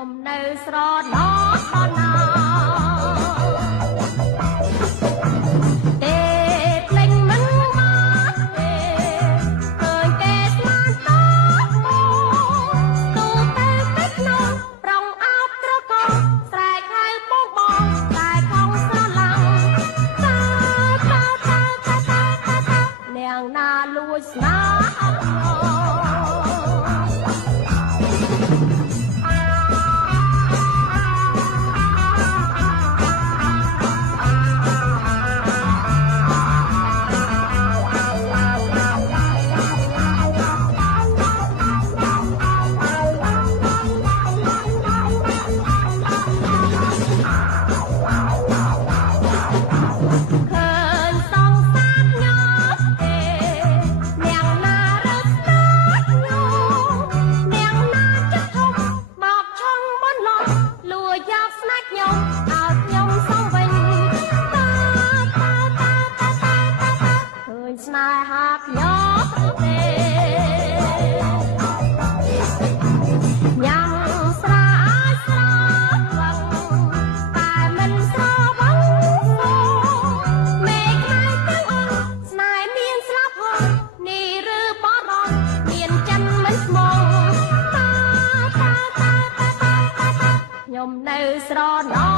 ខ្ញុំនៅស្រណោដល់ណាទេភ្លេចមិនមកទេឃើញគេស្មានតទូទៅពេកនោះប្រងអោបត្រកោស្រែកហៅបងបងតែខំស្រឡាំងតនាងណាលួចស្នាអត់ស្នេហាខ្ញុំទេញ៉ាំស្រាឲ្យស្រវឹងតែមិនស្រវឹងមេឃណៃទាំងអស់ស្នេហ៍មានស្លាប់ហើយនេះឬបរោះមានចិនមិនស្មងខ្ញុំនៅស្រណោ